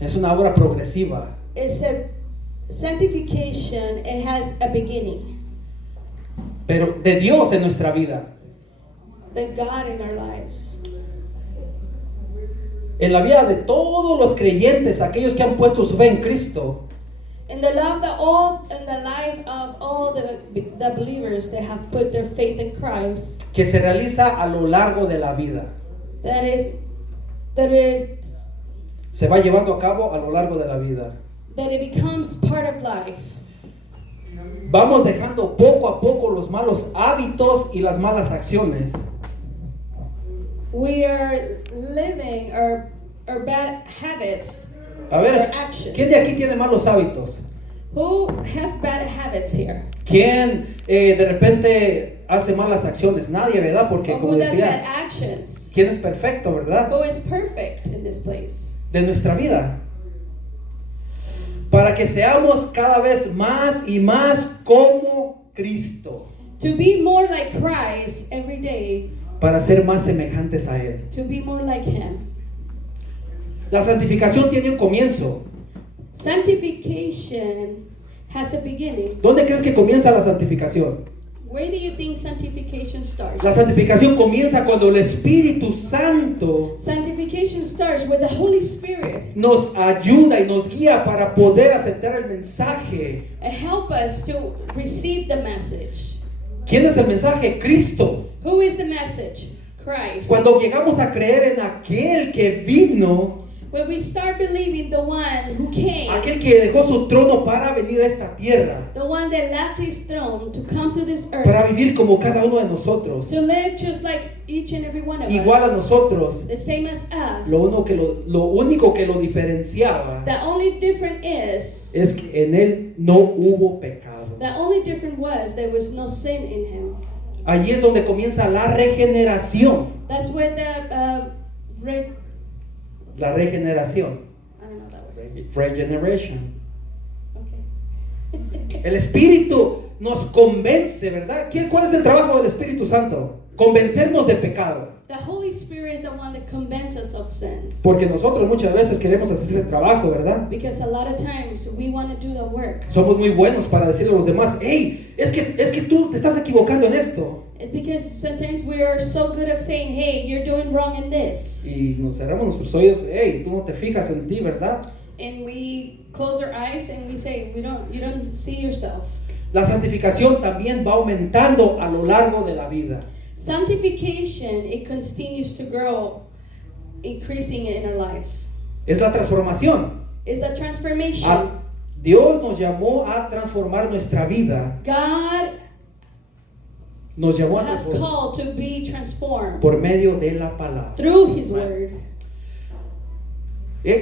Es una obra progresiva. It's a sanctification. It has a beginning. Pero de Dios en nuestra vida. The God in our lives. En la vida de todos los creyentes, aquellos que han puesto su fe en Cristo, In the life of all the believers that have put their faith in Christ, que se realiza a lo largo de la vida. that it Se va llevando a cabo a lo largo de la vida. becomes part of life. Vamos dejando poco a poco los malos hábitos y las malas acciones. We are living our bad habits. A ver, Or actions. ¿quién de aquí tiene malos hábitos? Who has bad habits here? ¿Quién de repente hace malas acciones? Nadie, ¿verdad? Porque Or como who does bad decía, actions? ¿quién es perfecto, verdad? Who is perfect in this place? De nuestra vida. Para que seamos cada vez más y más como Cristo. To be more like Christ every day. Para ser más semejantes a Él. To be more like Him. La santificación tiene un comienzo. Sanctification has a beginning. ¿Dónde crees que comienza la santificación? Where do you think sanctification starts? La santificación comienza cuando el Espíritu Santo Sanctification starts with the Holy Spirit. nos ayuda y nos guía para poder aceptar el mensaje. Help us to receive the message. ¿Quién es el mensaje? Cristo. Who is the message? Christ. Cuando llegamos a creer en aquel que vino, When we start believing the one who came, aquel que dejó su trono para venir a esta tierra, the one that left his throne to come to this earth, para vivir como cada uno de nosotros, to live just like each and every one of igual a us, nosotros, the same as us. lo único que lo diferenciaba The only difference is, es que en él no hubo pecado. the only difference was there was no sin in him. Allí es donde comienza la regeneración. That's where the La regeneración. I don't know that word. Regeneration. Okay. El Espíritu nos convence, ¿verdad? ¿Cuál es el trabajo del Espíritu Santo? Convencernos de pecado. The Holy Spirit is the one that convinces us of sins. Porque nosotros muchas veces queremos hacer ese trabajo, ¿verdad? Because a lot of times we want to do the work. Somos muy buenos para decirle a los demás, hey, es que tú te estás equivocando en esto. It's because sometimes we are so good at saying, hey, you're doing wrong in this. Y nos cerramos nuestros oídos, hey, tú no te fijas en ti, ¿verdad? And we close our eyes and we say, you don't see yourself. La santificación también va aumentando a lo largo de la vida. Sanctification, it continues to grow, increasing in our lives. Es la transformación. It's the transformation. Dios nos llamó a transformar nuestra vida. God Nos llamó a has transformar called to be transformed por medio de la palabra. through His Word.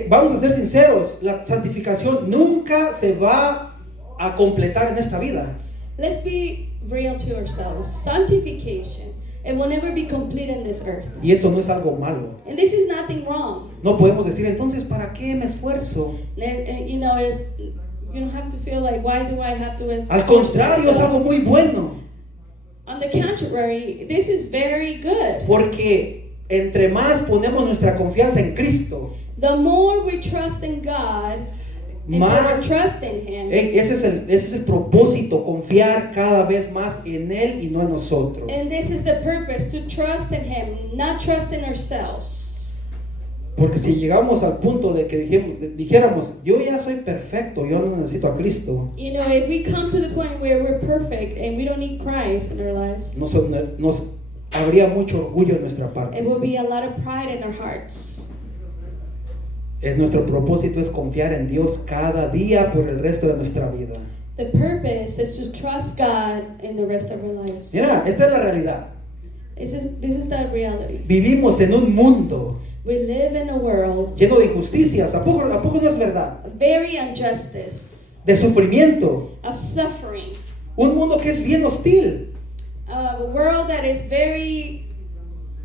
Vamos a ser sinceros, la santificación nunca se va a completar en esta vida. Let's be real to ourselves. Sanctification, it will never be complete in this earth. Y esto no es algo malo. And this is nothing wrong. No podemos decir, entonces, ¿para qué me esfuerzo? You don't have to feel like, why do I have to? Al contrario, es algo muy bueno. On the contrary, this is very good. Porque entre más ponemos nuestra confianza en Cristo, The more we trust in God, and más, more trust in Him, ese es el propósito, confiar cada vez más en Él y no en nosotros. and this is the purpose, to trust in Him, not trust in ourselves. Porque si llegamos al punto de que dijéramos, yo ya soy perfecto, yo no necesito a Cristo, If we come to the point where we're perfect and we don't need Christ in our lives, nos habría mucho orgullo en nuestra parte. it will be a lot of pride in our hearts. Nuestro propósito es confiar en Dios cada día por el resto de nuestra vida. The purpose is to trust God in the rest of our lives. Mira, esta es la realidad. This is the reality. Vivimos en un mundo We live in a world lleno de injusticias. ¿A poco no es verdad? of very injustice, De sufrimiento. of suffering, Un mundo que es bien hostil. a world that is very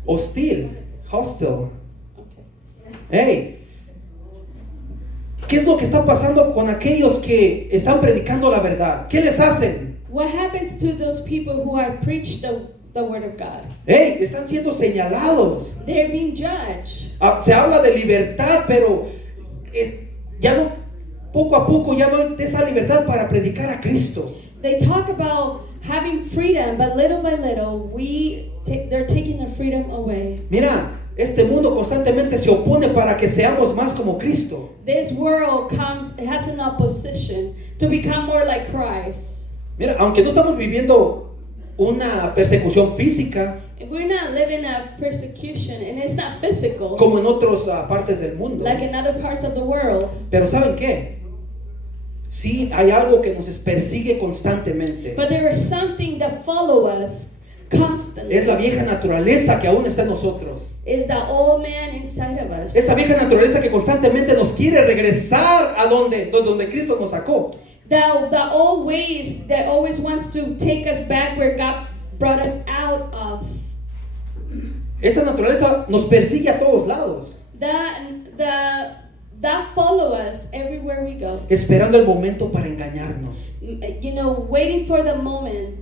Hostil. Hostile. okay. Hey, ¿qué es lo que está pasando con aquellos que están predicando la verdad? ¿Qué les hacen? What happens to those people who are preached the word of God? Hey, están siendo señalados. They're being judged. Se habla de libertad, pero ya no, poco a poco ya no hay esa libertad para predicar a Cristo. They talk about having freedom, but little by little, they're taking their freedom away. Mira, este mundo constantemente se opone para que seamos más como Cristo. This world has an opposition to become more like Christ. Mira, aunque no estamos viviendo una persecución física, If we're not living a persecution, and it's not physical, como en otras partes del mundo, like in other parts of the world, pero ¿saben qué? Sí hay algo que nos persigue constantemente. but there is something that follow us constantly. Es la vieja naturaleza que aún está en nosotros. Is the old man inside of us. Esa vieja naturaleza que constantemente nos quiere regresar a donde Cristo nos sacó. The old ways that always wants to take us back where God brought us out of. Esa naturaleza nos persigue a todos lados, That follow us everywhere we go. esperando el momento para engañarnos. You know, waiting for the moment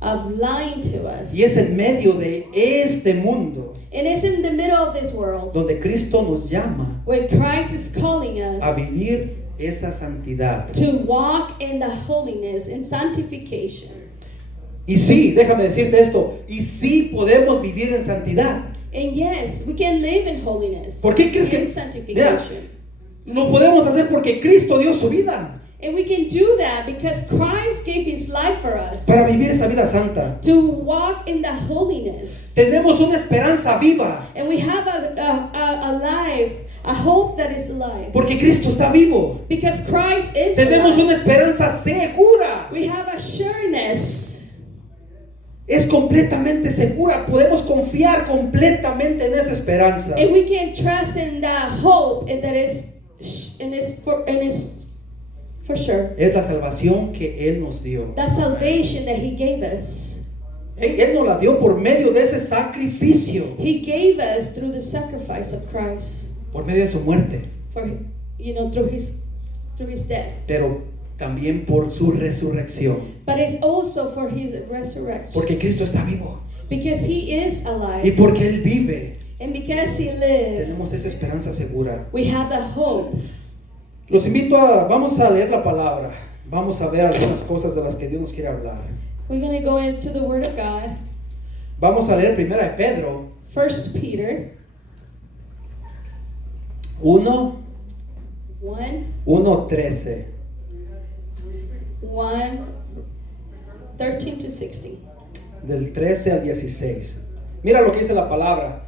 of lying to us. Y es en medio de este mundo And it's in the middle of this world donde Cristo nos llama where Christ is calling a us vivir esa santidad. to walk in the holiness and sanctification. Y sí, déjame decirte esto, y sí podemos vivir en santidad. And yes, we can live in holiness. ¿Por qué crees que in sanctification? lo podemos hacer? Porque Cristo dio su vida And we can do that because Christ gave his life for us para vivir esa vida santa. to walk in the holiness. Tenemos una esperanza viva And we have a hope that is alive. porque Cristo está vivo. Because Christ is Tenemos alive. una esperanza segura. We have a sureness. Es completamente segura. Podemos confiar completamente en esa esperanza. And we can trust in that hope and that is for sure. Es la salvación que Él nos dio. That salvation that he gave us. Él nos la dio por medio de ese sacrificio, He gave us through the sacrifice of Christ. por medio de su muerte, Through his death. pero también por su resurrección. But it's also for his resurrection. Porque Cristo está vivo. Because he is Y alive. porque Él vive, And because he lives, tenemos esa esperanza segura. we have the hope. Los invito vamos a leer la palabra. Vamos a ver algunas cosas de las que Dios nos quiere hablar. We're going to go into the Word of God. Vamos a leer primera de Pedro 1 Peter 1, 1, 13. 13 to 16. Del 13 al 16. Mira lo que dice la palabra.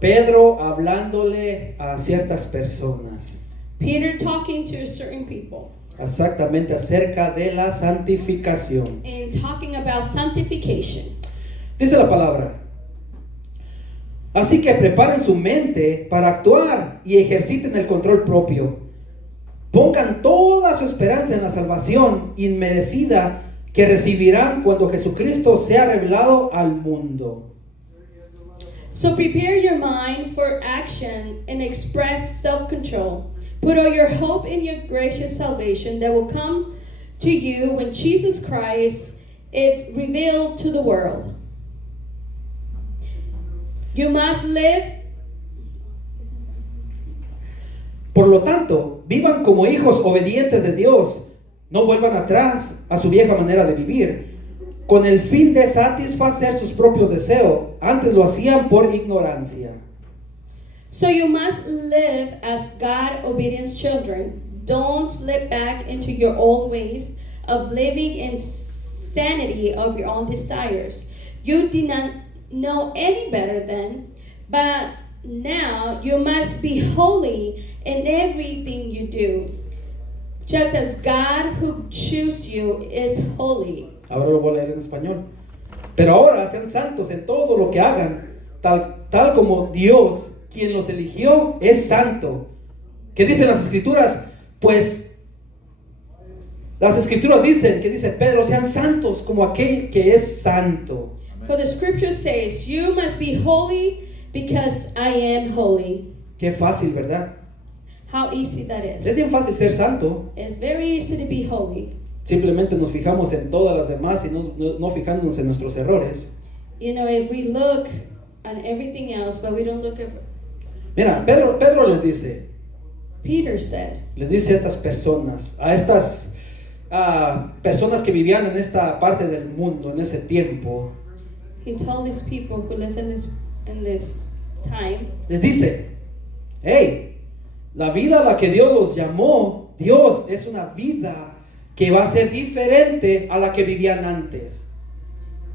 Pedro hablándole a ciertas personas, Peter talking to certain people exactamente acerca de la santificación. and talking about sanctification. Dice la palabra: así que preparen su mente para actuar y ejerciten el control propio. Pongan toda su esperanza en la salvación inmerecida que recibirán cuando Jesucristo sea revelado al mundo. So prepare your mind for action and express self-control. Put all your hope in your gracious salvation that will come to you when Jesus Christ is revealed to the world. You must live. Por lo tanto, vivan como hijos obedientes de Dios. No vuelvan atrás a su vieja manera de vivir, con el fin de satisfacer sus propios deseos. Antes lo hacían por ignorancia. So you must live as God-obedient children. Don't slip back into your old ways of living in sanity of your own desires. You did not know any better then, but now you must be holy in everything you do, just as God who chose you is holy. Ahora lo voy a leer en español. Pero ahora sean santos en todo lo que hagan, tal como Dios, quien los eligió, es santo. ¿Qué dicen las escrituras? Pues las escrituras dicen, que dice Pedro, sean santos como aquel que es santo. For the scripture says, you must be holy because I am holy. Qué fácil, ¿verdad? How easy that is. Es bien fácil ser santo. It's very easy to be holy. Simplemente nos fijamos en todas las demás y no fijándonos en nuestros errores. You know, if we look on everything else, but we don't look at... Mira, Pedro les dice, Peter said, les dice a estas personas, a estas personas que vivían en esta parte del mundo en ese tiempo, he told these people who live in this time, les dice, hey, la vida a la que Dios los llamó, Dios es una vida que va a ser diferente a la que vivían antes.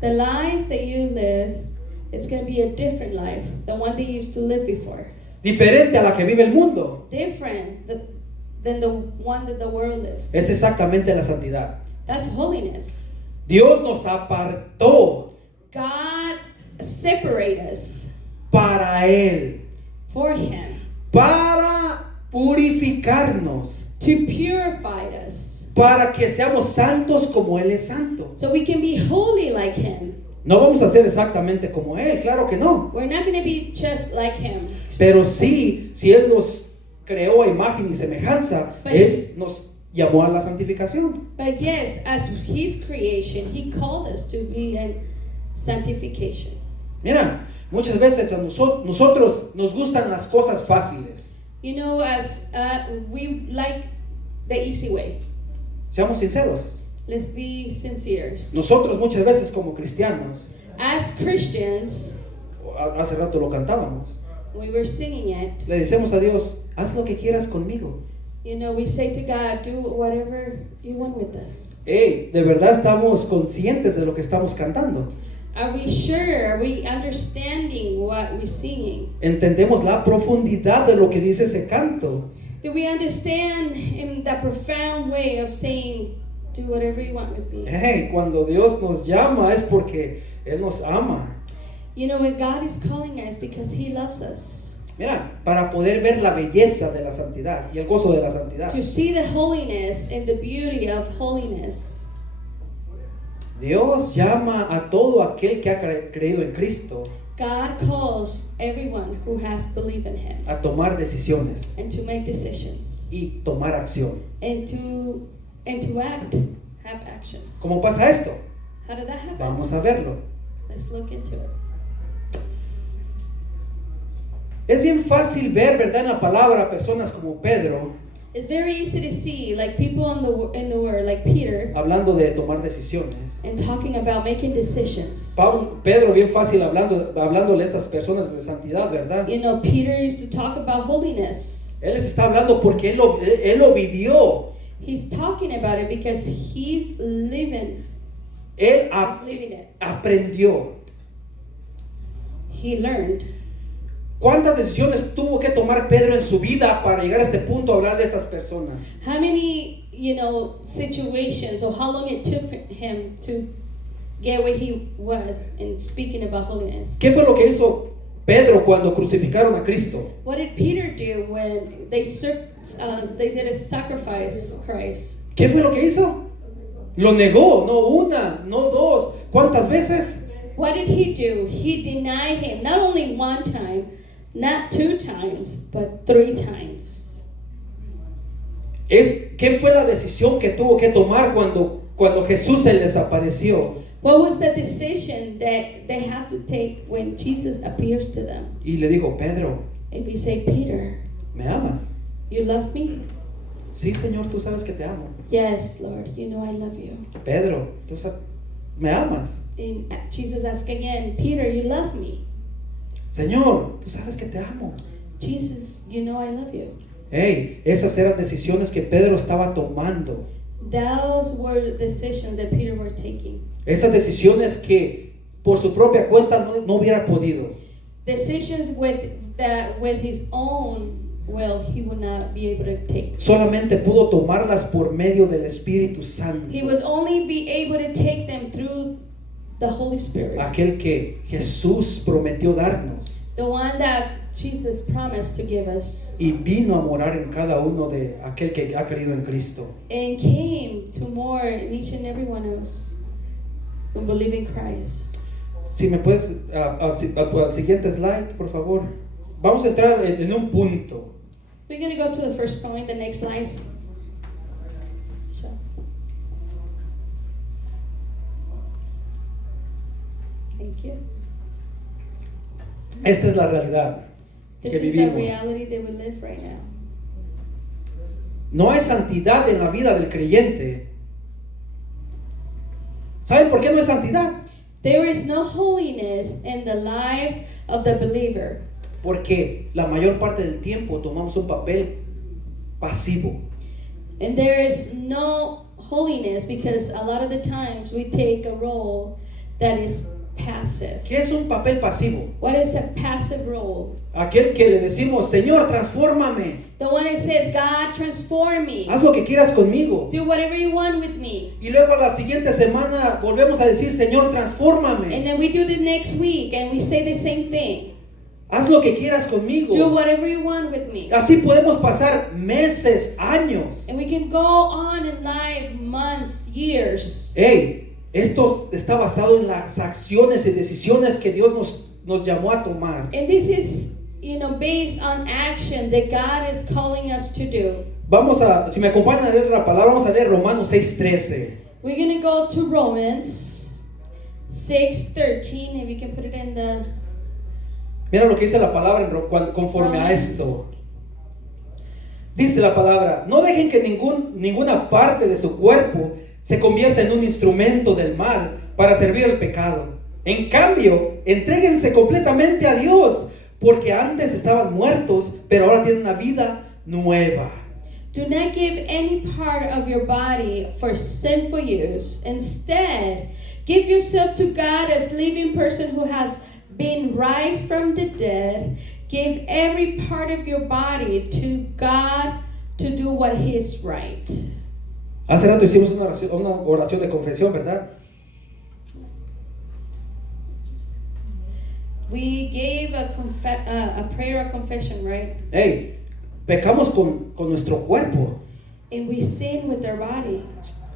the life that you live, it's going to be a different life than one they used to live before. Diferente a la que vive el mundo. Different than the one that the world lives. Es exactamente la santidad. That's holiness. Dios nos apartó God separate us para Él, for Him, para purificarnos, to purify us, para que seamos santos como Él es santo. so we can be holy like Him. No vamos a ser exactamente como Él, claro que no. We're not going to be just like Him. Pero sí, si Él nos creó a imagen y semejanza, Él nos llamó a la santificación. But yes, as His creation, He called us to be in sanctification. Mira, muchas veces a nosotros nos gustan las cosas fáciles. You know, as we like the easy way. Seamos sinceros. Let's be sincere. Nosotros muchas veces como cristianos, As Christians, hace rato lo cantábamos, we were singing it. le decimos a Dios, haz lo que quieras conmigo. You know, we say to God, do whatever you want with us. Hey, de verdad estamos conscientes de lo que estamos cantando. Are we sure? Are we understanding what we're singing? Entendemos la profundidad de lo que dice ese canto. Do we understand in that profound way of saying, do whatever you want with me? Hey, cuando Dios nos llama es porque Él nos ama. You know, when God is calling us because He loves us. Mira, para poder ver la belleza de la santidad y el gozo de la santidad. To see the holiness and the beauty of holiness. Dios llama a todo aquel que ha creído en Cristo God calls everyone who has believed in Him a tomar decisiones and to make decisions y tomar acción. and to act, have actions. ¿Cómo pasa esto? How did that happen? Vamos a verlo. Let's look into it. Es bien fácil ver, ¿verdad?, en la palabra personas como Pedro It's very easy to see, like people in the Word, like Peter, hablando de tomar decisiones. and talking about making decisions. Pedro bien fácil hablándole a estas personas de santidad, ¿verdad? You know, Peter used to talk about holiness. Él les está hablando porque él lo vivió. He's talking about it because he's living. Él He's living it. aprendió. He learned. ¿Cuántas decisiones tuvo que tomar Pedro en su vida para llegar a este punto a hablar de estas personas? How many, you know, situations, or how long it took him to get where he was in speaking about holiness? ¿Qué fue lo que hizo Pedro cuando crucificaron a Cristo? What did Peter do when they did a sacrifice Christ? ¿Qué fue lo que hizo? Lo negó, no una, no dos. ¿Cuántas veces? What did he do? He denied him not only one time, not 2 times, but 3 times. ¿Qué fue la decisión que tuvo que tomar cuando Jesús se les apareció? What was the decision that they had to take when Jesus appears to them? Y le dijo, Pedro, If we say, Peter, ¿me amas? you love me? Sí, Señor, tú sabes que te amo. Yes, Lord, you know I love you. Pedro, ¿me amas? And Jesus asked again, Peter, you love me? Señor, tú sabes que te amo. Jesus, you know I love you. Hey, esas eran decisiones que Pedro estaba tomando. Those were decisions that Peter were taking. Esas decisiones que por su propia cuenta no hubiera podido. Decisions with his own will he would not be able to take. Solamente pudo tomarlas por medio del Espíritu Santo. He was only be able to take them through the Holy Spirit. Aquel que Jesús prometió darnos. The one that Jesus promised to give us. Y vino a morar en cada uno de aquel que ha creído en Cristo. And came to more in each and every one of us who believe in Christ. Si me puedes al siguiente slide, por favor. Vamos a entrar en un punto. We're going to go to the first point, the next slide. Sure. Thank you. Esta es la realidad This que is the vivimos. reality that we live right now. No hay santidad en la vida del creyente. ¿Saben por qué no hay santidad? There is no holiness in the life of the believer. Porque la mayor parte del tiempo tomamos un papel pasivo. And there is no holiness because a lot of the times we take a role that is passive. ¿Qué es un papel pasivo? What is a passive role? Aquel que le decimos, Señor, transfórmame. The one that says, God, transform me. Haz lo que quieras conmigo. Do whatever you want with me. Y luego la siguiente semana volvemos a decir, Señor, transfórmame. And then we do the next week and we say the same thing. Haz lo que quieras conmigo. Do whatever you want with me. Así podemos pasar meses, años. And we can go on in life months, years. Hey, esto está basado en las acciones y decisiones que Dios nos llamó a tomar. And this is, based on action that God is calling us to do. Vamos a, si me acompañan a leer la palabra, vamos a leer Romanos 6:13. We're going to go to Romans 6:13, if you can put it in the... Mira lo que dice la palabra conforme a esto. Dice la palabra, no dejen que ninguna parte de su cuerpo se convierta en un instrumento del mal para servir al pecado. En cambio, entréguense completamente a Dios, porque antes estaban muertos, pero ahora tienen una vida nueva. Do not give any part of your body for sinful use. Instead, give yourself to God as living person who has been raised from the dead. Give every part of your body to God to do what is right. Hace rato hicimos una oración de confesión, ¿verdad? We gave a prayer of confession, right? Hey, pecamos con nuestro cuerpo. And we sin with our body.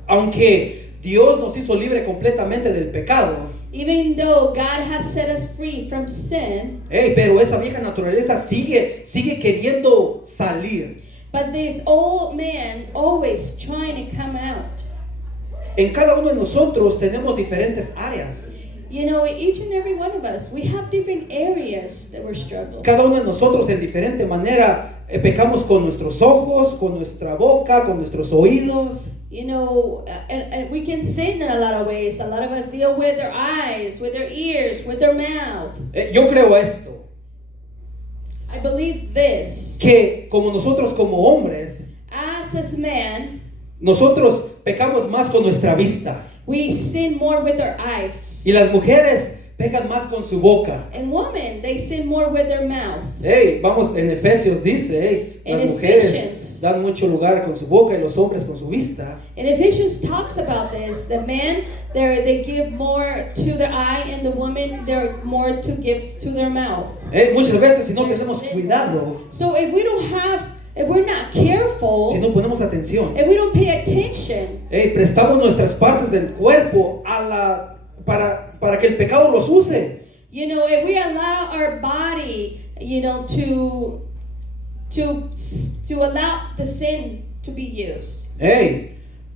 Aunque Dios nos hizo libre completamente del pecado. Even though God has set us free from sin, pero esa vieja naturaleza sigue queriendo salir. but this old man always trying to come out. En cada uno de nosotros tenemos diferentes áreas. Each and every one of us, we have different areas that we're struggling. Cada uno de nosotros en diferente manera pecamos con nuestros ojos, con nuestra boca, con nuestros oídos. And we can sin in a lot of ways. A lot of us deal with their eyes, with their ears, with their mouth. Yo creo esto. I believe this. Que como nosotros como hombres, As man, nosotros pecamos más con nuestra vista. we sin more with our eyes. Y las mujeres pecan más con su boca. And women, they sin more with their mouth. Vamos, en Efesios dice, las mujeres dan mucho lugar con su boca y los hombres con su vista. And Ephesians talks about this. The men, they give more to the eye, and the women, they're more to give to their mouth. Muchas veces si no tenemos cuidado, So if we're not careful, si no ponemos atención, if we don't pay attention, prestamos nuestras partes del cuerpo para que el pecado los use. if we allow our body, to allow the sin to be used.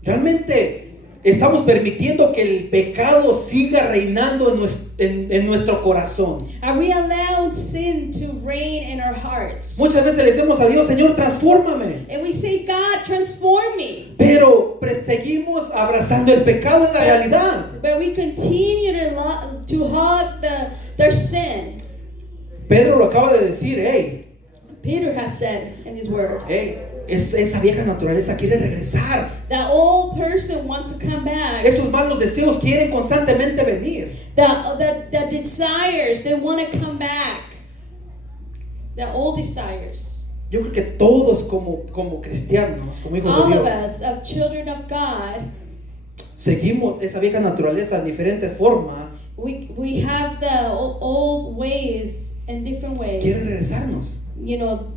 Realmente estamos permitiendo que el pecado siga reinando en nuestro corazón. Are we allowing sin to reign in our hearts? Muchas veces le decimos a Dios, Señor, transfórmame. And we say, God, transform me. Pero seguimos abrazando el pecado en la realidad. But we continue to hug their sin. Pedro lo acaba de decir, Peter has said in his word, esa vieja naturaleza quiere regresar. that old person wants to come back. Esos malos deseos quieren constantemente venir. The desires, they want to come back. The old desires. Yo creo que todos como cristianos, como hijos All de of Dios, us, of children of God, seguimos esa vieja naturaleza de diferente forma. we have the old ways in different ways. Quieren regresarnos.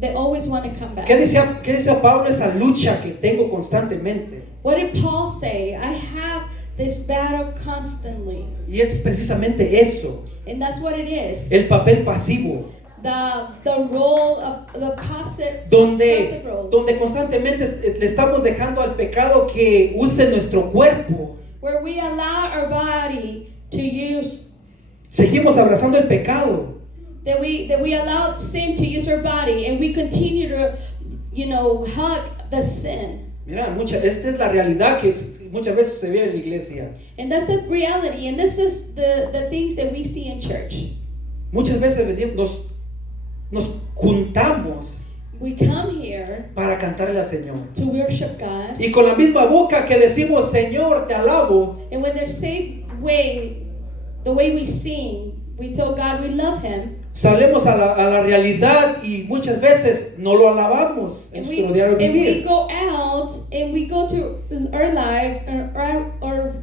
They always want to come back. ¿Qué decía Pablo? Esa lucha que tengo constantemente. What did Paul say? I have this battle constantly. Y es precisamente eso. And that's what it is. El papel pasivo. The role of the passive role. Donde constantemente le estamos dejando al pecado que use nuestro cuerpo. Where we allow our body to use. Seguimos abrazando el pecado. That we allow sin to use our body, and we continue to, hug the sin. Mira, esta es la realidad que muchas veces se ve en la iglesia. And that's the reality, and this is the things that we see in church. Muchas veces nos juntamos We come here para cantarle al Señor. to worship God, Y con la misma boca que decimos, Señor, te alabo, and when the same way, the way we sing, we tell God we love Him, salemos a la realidad y muchas veces no lo alabamos en and nuestro diario we vivir. go out and we go to our life or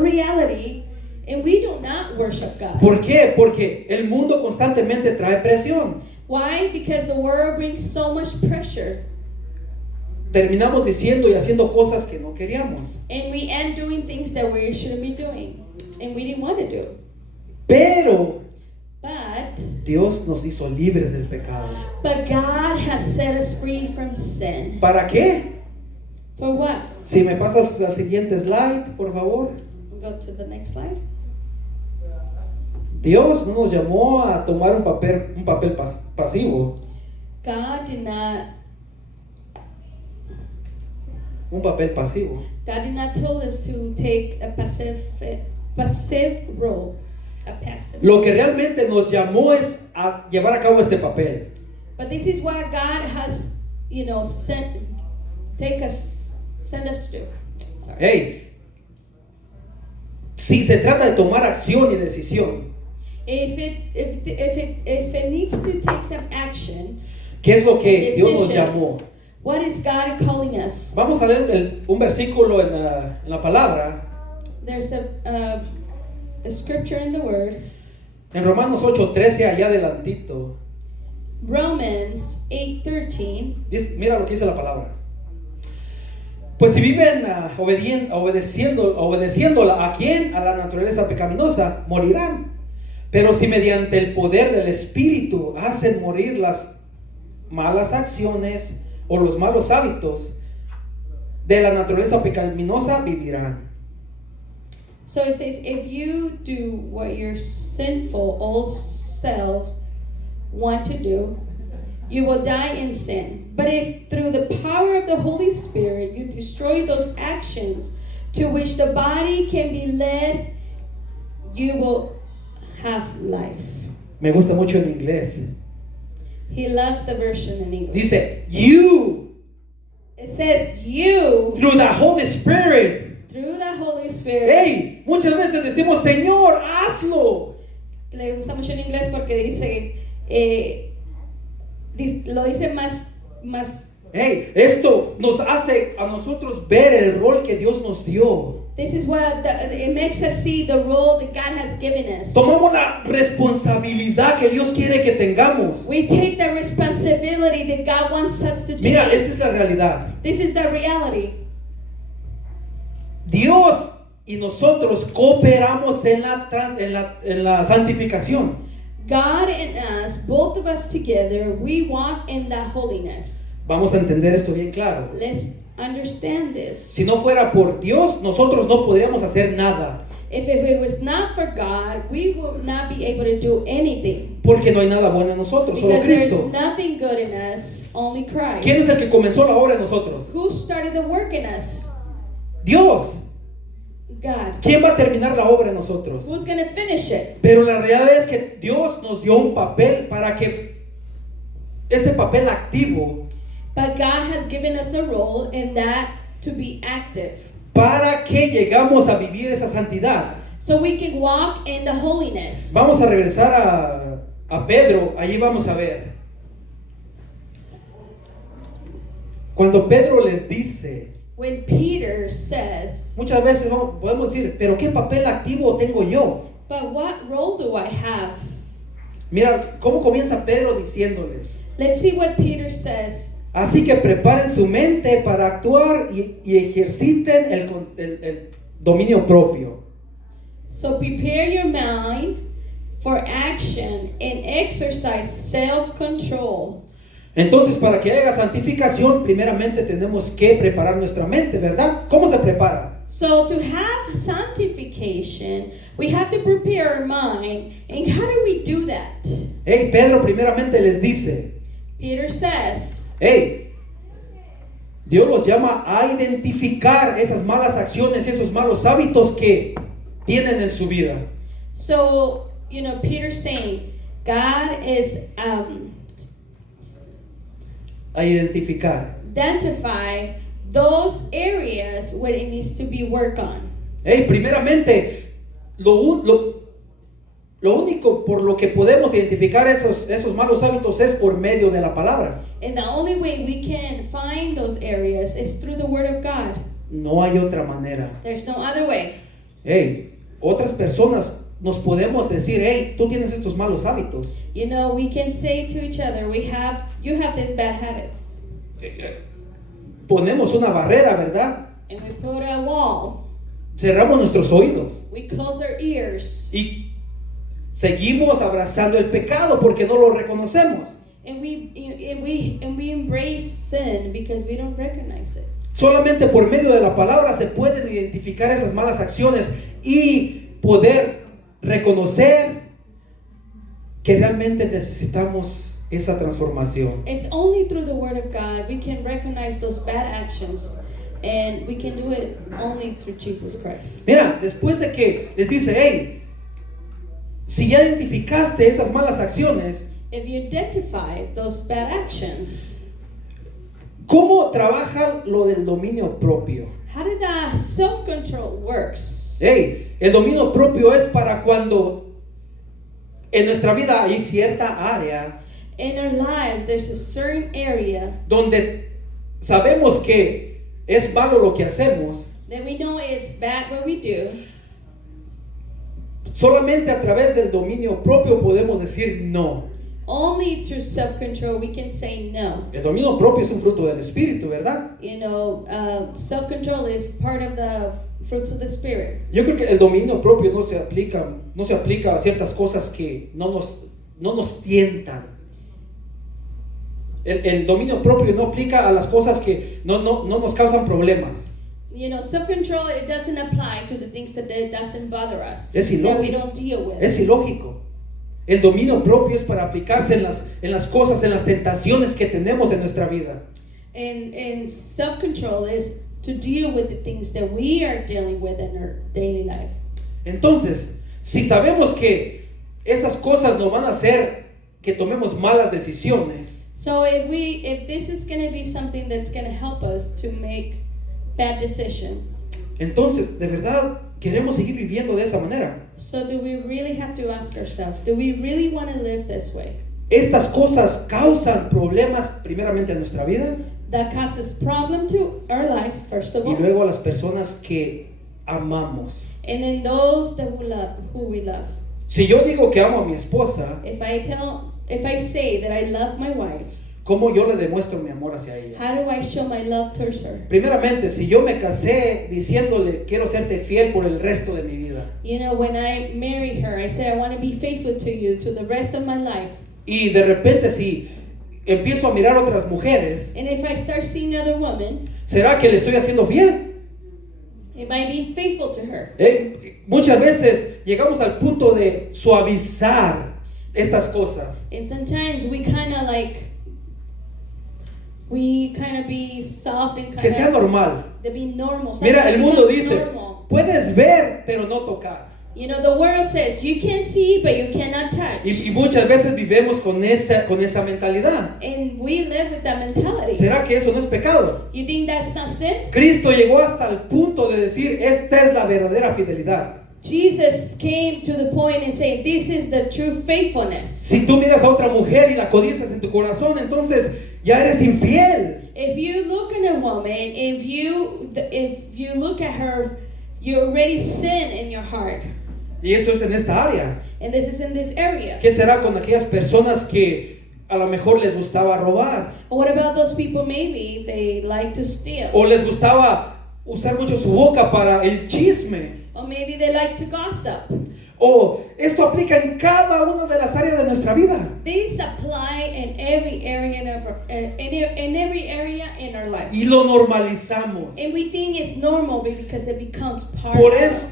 reality, and we do not worship God. ¿Por qué? Porque el mundo constantemente trae presión. Why? Because the world brings so much pressure, Terminamos diciendo y haciendo cosas que no queríamos. and we end doing things that we shouldn't be doing, and we didn't want to do. Pero But Dios nos hizo libres del pecado. God has set us free from sin. ¿Para qué? For what? Si me pasas al siguiente slide, por favor. Go to the next slide. Dios no nos llamó a tomar un papel pasivo, God did not tell us to take a passive role, a passive. Lo que realmente nos llamó es a llevar a cabo este papel. But this is what God has, sent us to do. Sorry. Hey, si se trata de tomar acción y decisión, If it needs to take some action, ¿qué es lo que Dios nos llamó? decisions, what is God calling us? Vamos a leer un versículo en la palabra, There's a scripture in the Word, en Romanos 8:13, allá adelantito. Romans 8:13. Mira lo que dice la palabra. Pues si viven obedeciéndola, ¿a quién? A la naturaleza pecaminosa, morirán. Pero si mediante el poder del Espíritu hacen morir las malas acciones o los malos hábitos de la naturaleza pecaminosa, vivirán. So it says, if you do what your sinful old self want to do, you will die in sin. But if through the power of the Holy Spirit you destroy those actions to which the body can be led, you will have life. Me gusta mucho en inglés. He loves the version in English. Dice, you, It says, you, through the Holy Spirit. through the Holy Spirit. Hey, muchas veces decimos, Señor, hazlo. Le gusta mucho en inglés porque dice, lo dice más. Hey, esto nos hace a nosotros ver el rol que Dios nos dio. This is what it makes us see the role that God has given us. Tomamos la responsabilidad que Dios quiere que tengamos. We take the responsibility that God wants us to take. Mira, esta es la realidad. This is the reality. Dios y nosotros cooperamos en la santificación. God and us, both of us together, we walk in the holiness. Vamos a entender esto bien claro. Let's understand this. Si no fuera por Dios, nosotros no podríamos hacer nada. If it was not for God, we would not be able to do anything. Porque no hay nada bueno en nosotros, solo Because there's Cristo. nothing good in us, only Christ. ¿Quién es el que comenzó la obra en nosotros? Who started the work in us? Dios. God. ¿Quién va a terminar la obra en nosotros? Who's going to finish it? Pero la realidad es que Dios nos dio un papel para que ese papel activo, But God has given us a role in that to be active. para que llegamos a vivir esa santidad. So we can walk in the holiness. Vamos a regresar a Pedro, allí vamos a ver. Cuando Pedro les dice, When Peter says, muchas veces podemos decir, pero ¿qué papel activo tengo yo? but what role do I have? Mira, ¿cómo comienza Pedro diciéndoles? Let's see what Peter says. Así que preparen su mente para actuar y ejerciten el dominio propio. So prepare your mind for action and exercise self-control. Entonces, para que haya santificación, primeramente tenemos que preparar nuestra mente, ¿verdad? ¿Cómo se prepara? So to have sanctification, we have to prepare our mind. And how do we do that? Hey, Pedro primeramente les dice, Peter says, hey, Dios los llama a identificar esas malas acciones, esos malos hábitos que tienen en su vida. So, Peter's saying, God is A identificar. identify those areas where it needs to be worked on. Primeramente, lo único por lo que podemos identificar esos malos hábitos es por medio de la palabra. And the only way we can find those areas is through the Word of God. No hay otra manera. There's no other way. Otras personas nos podemos decir, tú tienes estos malos hábitos. We can say to each other, you have these bad habits. Ponemos una barrera, ¿verdad? And we put a wall. Cerramos nuestros oídos. We close our ears. Y seguimos abrazando el pecado porque no lo reconocemos. And we embrace sin because we don't recognize it. Solamente por medio de la palabra se pueden identificar esas malas acciones y poder reconocer que realmente necesitamos esa transformación. It's only through the Word of God we can recognize those bad actions, and we can do it only through Jesus Christ. Mira, después de que les dice, si ya identificaste esas malas acciones, If you identify those bad actions, ¿cómo trabaja lo del dominio propio? how did the self-control works? El dominio propio es para cuando en nuestra vida hay cierta área In our lives, there's a certain area donde sabemos que es malo lo que hacemos. that we know it's bad what we do. Solamente a través del dominio propio podemos decir no. Only through self-control we can say no. El dominio propio es un fruto del Espíritu, ¿verdad? Self-control is part of the fruits of the Spirit. Yo creo que el dominio propio no se aplica a ciertas cosas que no nos tientan. El dominio propio no aplica a las cosas que no nos causan problemas. Self-control, it doesn't apply to the things that doesn't bother us, Es that we ilógico. don't deal with. Es ilógico. El dominio propio es para aplicarse en las cosas, en las tentaciones que tenemos en nuestra vida. And self-control is to deal with the things that we are dealing with in our daily life. Entonces, si sabemos que esas cosas nos van a hacer que tomemos malas decisiones, So if this is going to be something that's going to help us to make bad decisions, entonces, de verdad, queremos seguir viviendo de esa manera. so do we really have to ask ourselves, do we really want to live this way? Estas cosas causan problemas primeramente en nuestra vida That causes problem to our lives, first of y all, luego a las personas que amamos. and then those that who we love. Si yo digo que amo a mi esposa, If I say that I love my wife, ¿cómo yo le demuestro mi amor hacia ella? how do I show my love towards her? Primeramente, si yo me casé diciéndole quiero serte fiel por el resto de mi vida, When I marry her, I say I want to be faithful to you to the rest of my life. y de repente si empiezo a mirar otras mujeres, And if I start seeing other women, ¿será que le estoy haciendo fiel? am I being faithful to her? Muchas veces llegamos al punto de suavizar estas cosas. And sometimes we kind of be soft and Que sea kind of normal. be normal. Mira, el Sometimes mundo becomes dice, normal. puedes ver pero no tocar. The world says you can see but you cannot touch. Y muchas veces vivimos con esa mentalidad. And we live with that mentality. ¿Será que eso no es pecado? You think that's not sin? Cristo llegó hasta el punto de decir, esta es la verdadera fidelidad. Jesus came to the point and said, this is the true faithfulness. Si tú miras a otra mujer y la codicias en tu corazón, entonces ya eres infiel. If you look at a woman, if you look at her, you already sin in your heart. Y esto es en esta área. And this is in this area. ¿Qué será con aquellas personas que a lo mejor les gustaba robar? What about those people? Maybe they like to steal. O les gustaba usar mucho su boca para el chisme. Or maybe they like to gossip. O esto aplica en cada una de las áreas de nuestra vida. These apply in every area of our, in every area in our lives. Y lo normalizamos. And we think it's normal because it becomes part Por of eso,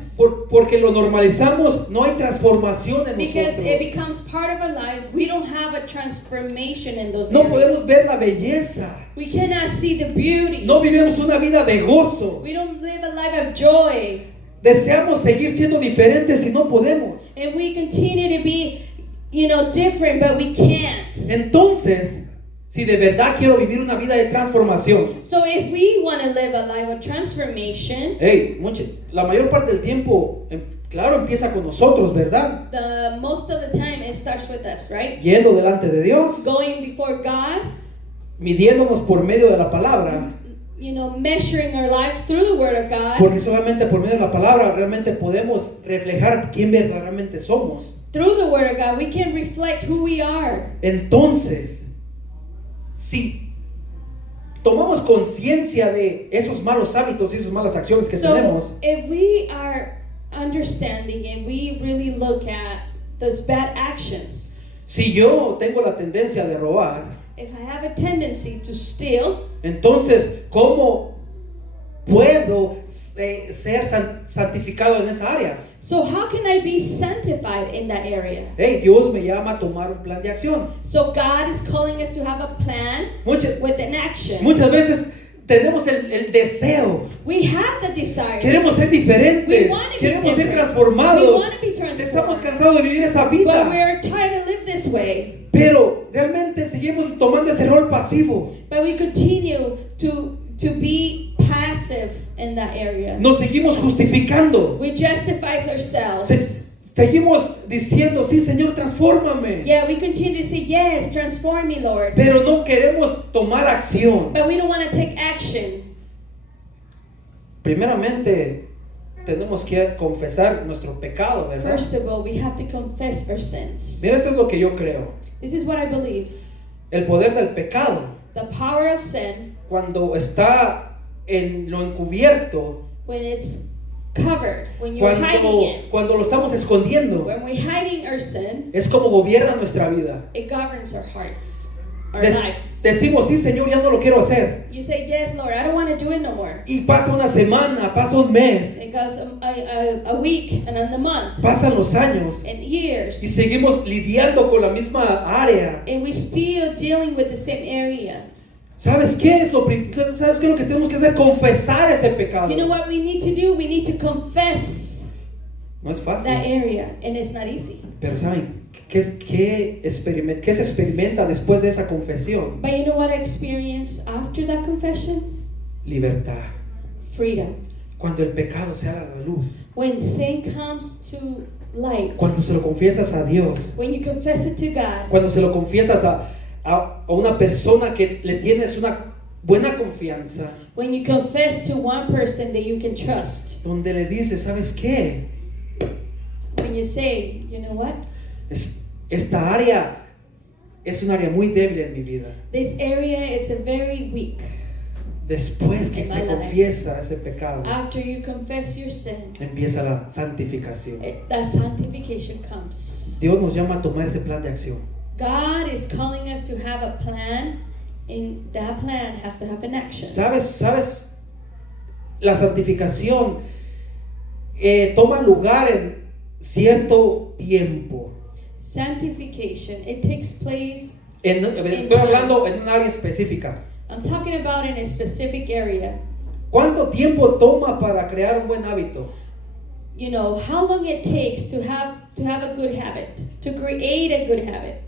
porque lo normalizamos, no hay transformación en because it nosotros. becomes part of our lives. We don't have a transformation in those No areas. podemos ver la belleza. We cannot see the beauty. No vivimos una vida de gozo. We don't live a life of joy. Deseamos seguir siendo diferentes y no podemos. And we continue to be, different, but we can't. Entonces, si de verdad quiero vivir una vida de transformación, So if we want to live a life of transformation, la mayor parte del tiempo, claro, empieza con nosotros, ¿verdad? the most of the time it starts with us, right? Yendo delante de Dios, Going before God, midiéndonos por medio de la palabra, measuring our lives through the Word of God. porque solamente por medio de la palabra realmente podemos reflejar quién verdaderamente somos. Through the Word of God, we can reflect who we are. Entonces, si tomamos conciencia de esos malos hábitos y esas malas acciones que tenemos, So if we are understanding and we really look at those bad actions, si yo tengo la tendencia de robar, if I have a tendency to steal, entonces, ¿cómo puedo ser santificado en esa área? so how can I be sanctified in that area? Dios me llama a tomar un plan de acción. So God is calling us to have a plan Muchas with an action. veces tenemos el deseo. We have the desire. Queremos ser We diferentes. want to be Queremos ser different. We transformados. want to be Estamos transformed. cansados de vivir esa But vida. we're tired to live this way. Pero realmente seguimos tomando ese rol pasivo. But we continue to be passive in that area. Nos seguimos justificando. We justify ourselves. Seguimos diciendo, sí, Señor, transfórmame. Yeah, we continue to say, yes, transform me, Lord. Pero no queremos tomar acción. But we don't want to take action. Primeramente, tenemos que confesar nuestro pecado, ¿verdad? First of all, we have to confess our sins. Mira, esto es lo que yo creo. This is what I believe. El poder del pecado, The power of sin, cuando está en lo encubierto, when it's covered, when you're hiding it, cuando lo estamos escondiendo, when we're hiding our sin, es como gobierna nuestra vida. it governs our hearts, our lives. Decimos, sí, Señor, ya no lo quiero hacer. You say, yes, Lord, I don't want to do it no more. Y pasa una semana, pasa un mes, It goes a week and then the month pasan los años and y years, seguimos lidiando con la misma área. and we're still dealing with the same area. ¿Sabes qué es lo que tenemos que hacer? Confesar ese pecado. You know what we need to do? We need to confess No es fácil. that area, and it's not easy. Pero ¿saben qué se experimenta después de esa confesión? But you know what I experienced after that confession? Libertad. Freedom. Cuando el pecado sale a la luz. When sin comes to light, Cuando se lo confiesas a Dios. when you confess it to God, Cuando se lo confiesas a una persona que le tienes una buena confianza. when you confess to one person that you can trust, Donde le dices, ¿sabes qué? when you say, you know what? Esta área es un área muy débil en mi vida. This area, it's a very weak. Después que In my se life. confiesa ese pecado, After you confess your sin, empieza la santificación. that sanctification comes. Dios nos llama a tomar ese plan de acción. God is calling us to have a plan, and that plan has to have an action. ¿Sabes? La santificación toma lugar en cierto tiempo. Sanctification, it takes place, Estoy hablando en un área específica. I'm talking about in a specific area. ¿Cuánto tiempo toma para crear un buen hábito? You know, how long it takes to have a good habit, to create a good habit.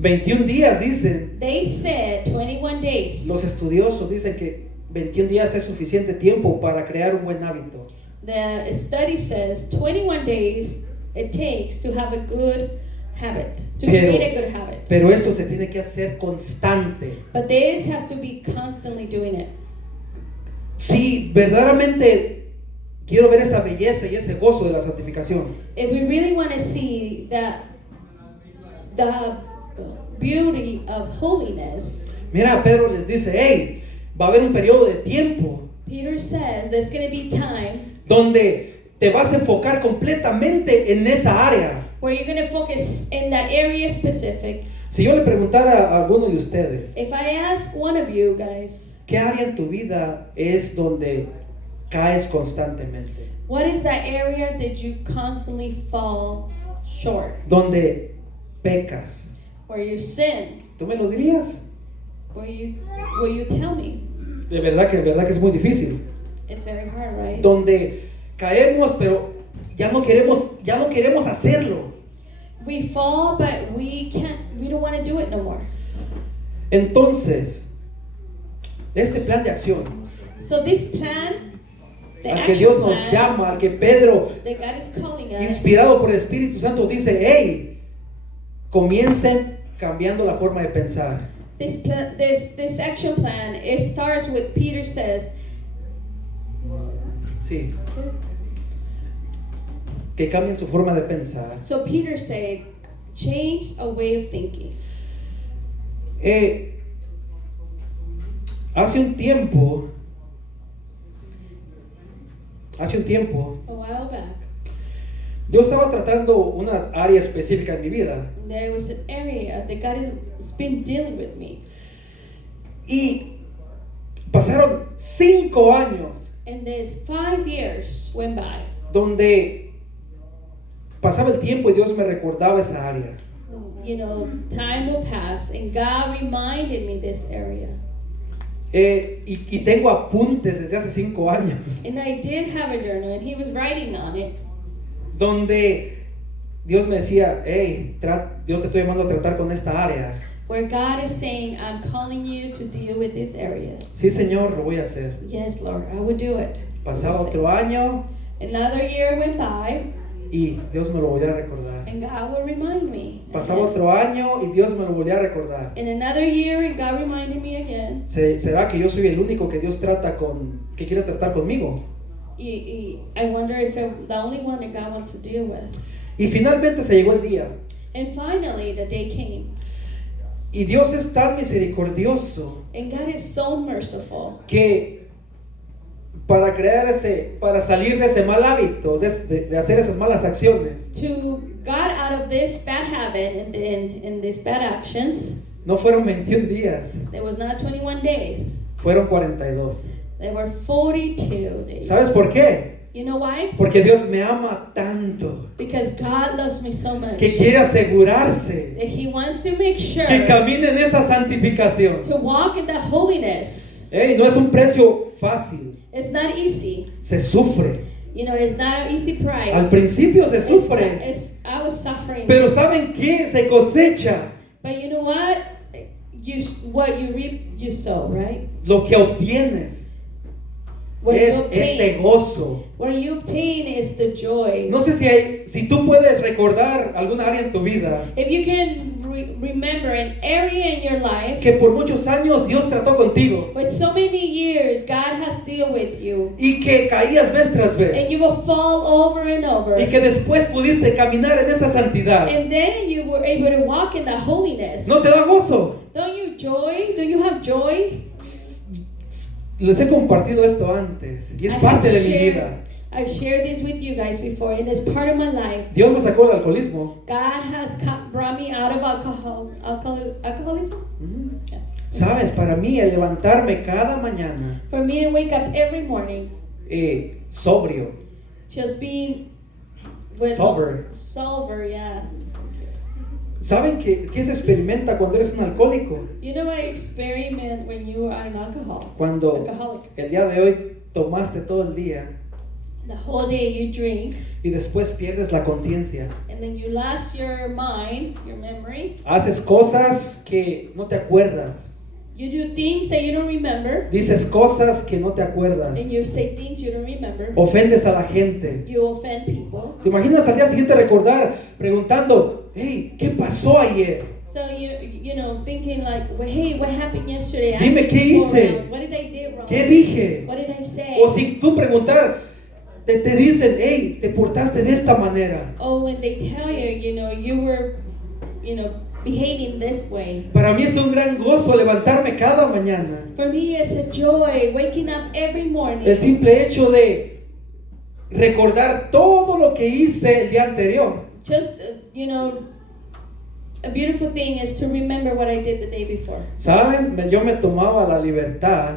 21 días dicen. They said 21 days. Los estudiosos dicen que 21 días es suficiente tiempo para crear un buen hábito. The study says 21 days it takes to have a good habit, to create a good habit. Pero esto se tiene que hacer constante. But they have to be constantly doing it. Si verdaderamente quiero ver esa belleza y ese gozo de la santificación, If we really want to see the beauty of holiness, mira, Pedro les dice, va a haber un periodo de tiempo Peter says there's going to be time donde te vas a enfocar completamente en esa área. where you're going to focus in that area specific. Si yo le preguntara a alguno de ustedes, If I ask one of you guys, ¿qué área en tu vida es donde caes constantemente? what is that area that you constantly fall short, Donde pecas. where you sin, ¿Tú me lo dirías? where you tell me? De verdad que es muy difícil. It's very hard, right? Donde caemos, pero ya no queremos hacerlo. We fall, but we don't want to do it no more. Entonces, este plan de acción, So this plan, the al que action Dios nos plan llama, al que Pedro, that God is calling us, inspirado por el Espíritu Santo, dice, hey, comiencen cambiando la forma de pensar. this action plan, it starts with Peter says, Sí. Que cambien su forma de pensar. so Peter said, change a way of thinking. Hace un tiempo, A while back, Dios estaba tratando una área específica en mi vida. there was an area that God has been dealing with me. Y pasaron 5 años And there's 5 years went by. donde pasaba el tiempo y Dios me recordaba esa área. You know, time will pass and God reminded me this area. Y tengo apuntes desde hace 5 años And I did have a journal and he was writing on it. donde Dios me decía, hey, Dios te estoy llamando a tratar con esta área. Where God is saying, I'm calling you to deal with this area. Sí, Señor, lo voy a hacer. Yes, Lord, I would do it. Pasaba otro año Another year went by y Dios me lo volvió a recordar. and God would remind me. Pasaba otro año y Dios me lo volvió a recordar. And another year and God reminded me again. ¿Será que yo soy el único que Dios que quiere tratar conmigo? I wonder if I'm the only one that God wants to deal with. Y finalmente se llegó el día. And finally the day came. Y Dios es tan misericordioso And God is so merciful que para salir de ese mal hábito, de hacer esas malas acciones, to got out of this bad habit and these bad actions. no fueron 21 días, There was not 21 days. fueron 42. There were 42 days. ¿Sabes por qué? You know why? Porque Dios me ama tanto Because God loves me so much que quiere asegurarse that He wants to make sure que camine en esa santificación. to walk in that holiness. No es un precio fácil, It's not easy. se sufre. You know, it's not an easy price. Al principio se sufre, I was suffering. pero ¿saben qué? Se cosecha But you know what? What you reap, you sow, right? lo que obtienes. What you Es ese obtain. gozo. What you obtain is the joy. No sé si tú puedes recordar alguna área en tu vida If you can remember an area in your life, que por muchos años Dios trató contigo with so many years God has dealt with you, y que caías vez tras vez and you will fall over and over, y que después pudiste caminar en esa santidad, and then you were able to walk in that holiness. ¿no te da gozo? Don't you joy? Do you have joy? Les he compartido esto antes y es parte de mi vida. I've shared this with you guys before, and it's part of my life. Dios me sacó del alcoholismo. God has brought me out of alcoholism. Yeah. Sabes, para mí el levantarme cada mañana For me to wake up every morning, sobrio, just being with sober, yeah. ¿saben qué se experimenta cuando eres un alcohólico? You know what I experiment when you are an alcoholic? Cuando el día de hoy tomaste todo el día The whole day you drink, y después pierdes la conciencia. and then you lost your mind, your memory. Haces cosas que no te acuerdas. You do things that you don't remember, Dices cosas que no te acuerdas. and you say things you don't remember. Ofendes a la gente. You offend people. ¿Te imaginas al día siguiente recordar preguntando, hey, ¿qué pasó ayer? So you know thinking like, well, hey, what happened yesterday? Dime, Asking ¿qué people hice? around, what did I do wrong? ¿Qué dije? What did I say? O si tú preguntar, te dicen, hey, te portaste de esta manera. Oh, when they tell you, you were, behaving this way. Para mí es un gran gozo levantarme cada mañana. For me, it's a joy waking up every morning. El simple hecho de recordar todo lo que hice el día anterior. Just, a beautiful thing is to remember what I did the day before. ¿Saben? Yo me tomaba la libertad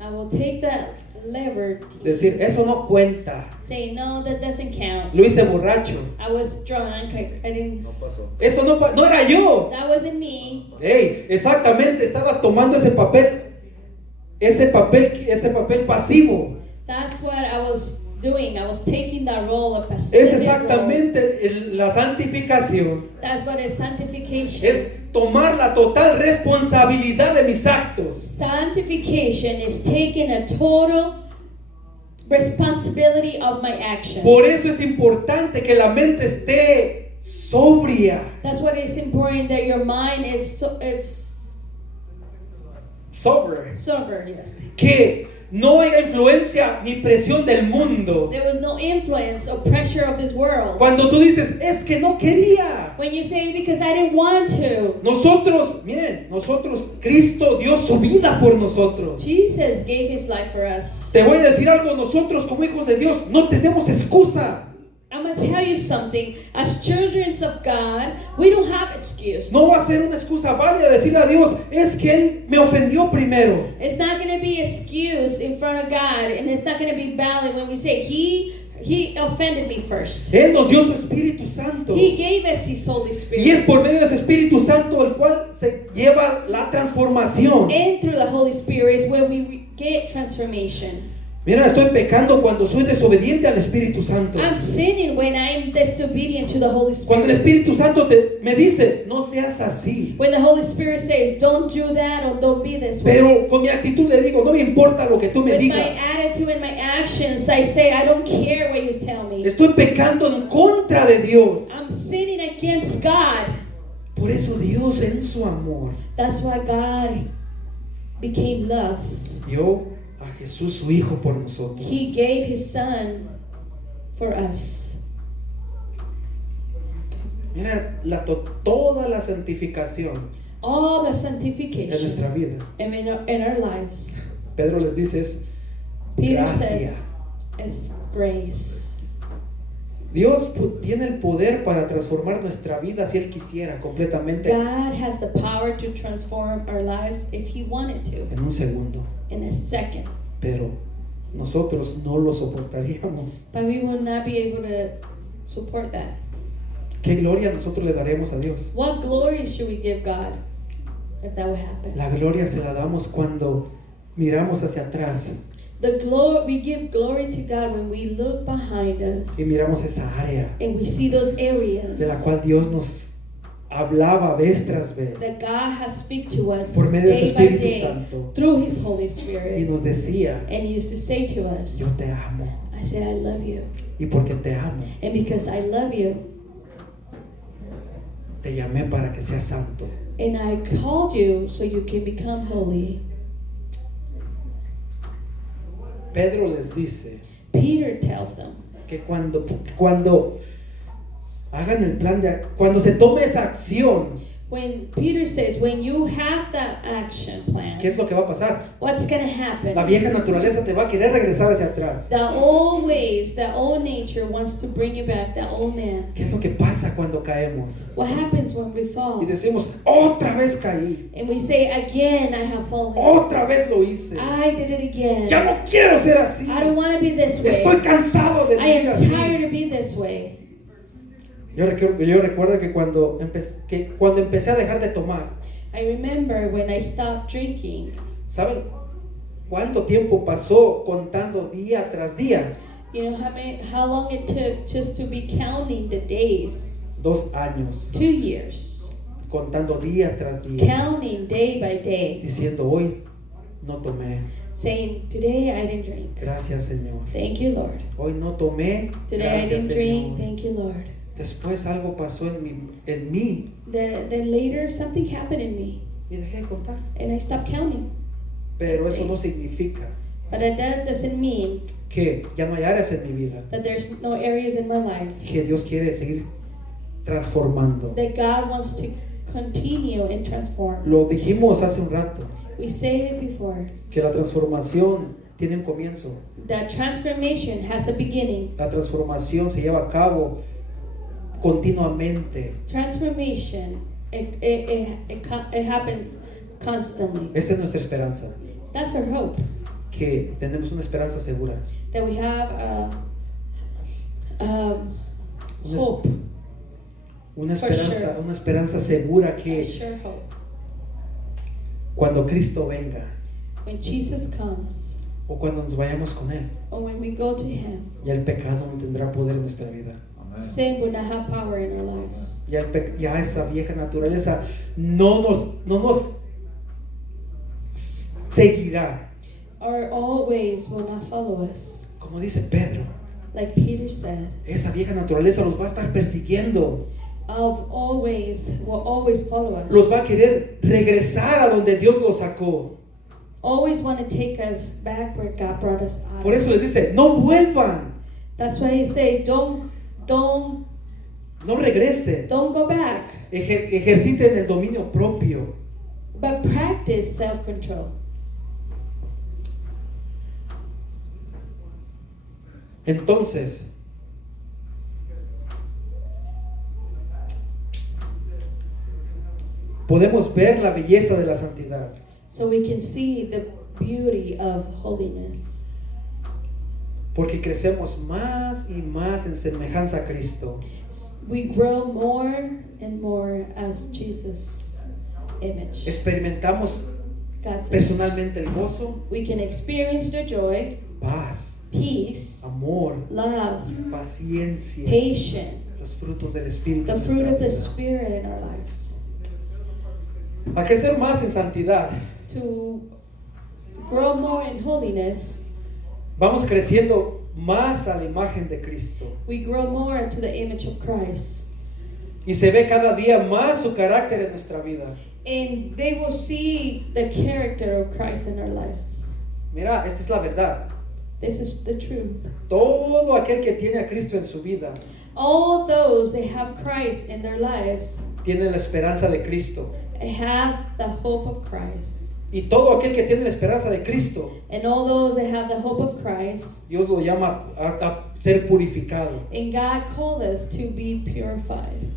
I will take that lever, de decir, eso no cuenta. say, no, that doesn't count. Lo hice borracho. I was drunk. I didn't. Eso no era yo. That wasn't me. Hey, exactamente, estaba tomando ese papel pasivo. That's what I was doing. I was taking that role of Es passive role. exactamente la santificación. That's what is sanctification. Es tomar la total responsabilidad de mis actos. Sanctification is taking a total responsibility of my action. Por eso es importante que la mente esté sobria. That's what is important, that your mind is Sober. sober. Yes. Que no haya influencia ni presión del mundo. There was no influence or pressure of this world. Cuando tú dices, es que no quería. When you say, because I didn't want to. Nosotros, Cristo dio su vida por nosotros. Jesus gave his life for us. Te voy a decir algo, nosotros como hijos de Dios no tenemos excusa. I'm going to tell you something. As children of God, we don't have excuses. No va a ser una excusa válida decirle a Dios, es que Él me ofendió primero. It's not going to be excuse in front of God, and it's not going to be valid when we say he offended me first. Él nos dio su Espíritu Santo. He gave us his Holy Spirit. Y es por medio de ese Espíritu Santo el cual se lleva la transformación. And through the Holy Spirit is where we get transformation. Mira, estoy pecando cuando soy desobediente al Espíritu Santo. I'm sinning when I'm disobedient to the Holy Cuando el Spirit. Espíritu Santo me dice, no seas así. When the Holy Spirit says, don't do that or don't be this way. Pero con mi actitud le digo, no me importa lo que tú me With my digas. attitude and my actions, I say, I don't care what you tell me. Estoy pecando en contra de Dios. I'm sinning against God. Por eso Dios en su amor That's why God became love. dio a Jesús su Hijo por nosotros. He gave his Son for us. Mira, toda la santificación All the en sanctification nuestra vida. in our lives. Pedro les dice es Peter gracia. says, it's grace. Dios tiene el poder para transformar nuestra vida si Él quisiera completamente God has the power to transform our lives if he wanted to en un segundo. in a second. Pero nosotros no lo soportaríamos. But we will not be able to support that. ¿Qué gloria nosotros le daremos a Dios? What glory should we give God if that would happen? La gloria se la damos cuando miramos hacia atrás We give glory to God when we look behind us y miramos esa área and we see those areas de la cual Dios nos hablaba vez tras vez that God has speak to us por medio de su day by Espíritu day Santo through his Holy y Spirit, nos decía, and he used to say to us, yo te amo, I said, I love you, y porque te amo and because I love you, te llamé para que seas santo. and I called you so you can become holy. Pedro les dice Peter tells them, que cuando hagan el plan cuando se tome esa acción, when Peter says, when you have that action plan, ¿qué es lo que va a pasar? what's going to happen? La vieja naturaleza te va a querer regresar hacia atrás. The old ways, the old nature wants to bring you back, the old man. ¿Qué es lo que pasa cuando caemos? What happens when we fall? Y decimos, otra vez caí, And we say, again, I have fallen. otra vez lo hice. I did it again. Ya no quiero ser así. I don't want to be this way. Estoy cansado de I vivir am así. tired of being this way. Yo recuerdo que cuando empecé a dejar de tomar, I remember when I stopped drinking. ¿saben cuánto tiempo pasó contando día tras día? You know how long it took just to be counting the days? 2 años, 2 years. contando día tras día, Counting day by day. diciendo, hoy no tomé, Saying, today I didn't drink. gracias Señor. Thank you, Lord. Hoy no tomé, Today I gracias didn't drink. Señor. Thank you, Lord. Después algo pasó en mí Then later something happened in me, y dejé de contar. and I stopped counting. Pero eso no Yes. significa But that doesn't mean que ya no hay áreas en mi vida that there's no areas in my life que Dios quiere seguir transformando. that God wants to continue and transform. Lo dijimos hace un rato, We say it before, que la transformación tiene un comienzo. That transformation has a beginning. La transformación se lleva a cabo continuamente. Transformation, it happens constantly. Esta es nuestra esperanza, That's our hope. que tenemos una esperanza segura. That we have Una, hope. una For esperanza, sure. una esperanza segura A que sure hope. cuando Cristo venga When Jesus comes, o cuando nos vayamos con Él, or when we go to Him, ya el pecado no tendrá poder en nuestra vida. sin will not have power in our lives. Ya esa vieja naturaleza no nos seguirá. Our old ways will not follow us. Como dice Pedro, Like Peter said, esa vieja naturaleza los va a estar persiguiendo. our old ways will always follow us. Los va a querer regresar a donde Dios los sacó. Always want to take us back where God brought us out. Por eso les dice, no vuelvan, That's why He say, don't no regresen. go back, Ejerciten el dominio propio. but practice self-control. Entonces, podemos ver la belleza de la santidad. So we can see the beauty of holiness. Porque crecemos más y más en semejanza a Cristo. We grow more and more as Jesus' image. Experimentamos God's image. personalmente el gozo, We can experience the joy, paz, peace, amor, love, paciencia, patience, los frutos del Espíritu. the en fruit nuestra of the vida. Spirit in our lives. A crecer más en santidad, To grow more in holiness, vamos creciendo más a la imagen de Cristo. we grow more to the image of Christ. Y se ve cada día más su carácter en nuestra vida. And they will see the character of Christ in our lives. Mira, esta es la verdad. This is the truth. Todo aquel que tiene a Cristo en su vida All those that have Christ in their lives tiene la esperanza de Cristo. have the hope of Christ. Y todo aquel que tiene la esperanza de Cristo, And all those that have the hope of Christ, Dios lo llama a ser purificado, and God called us to be purified,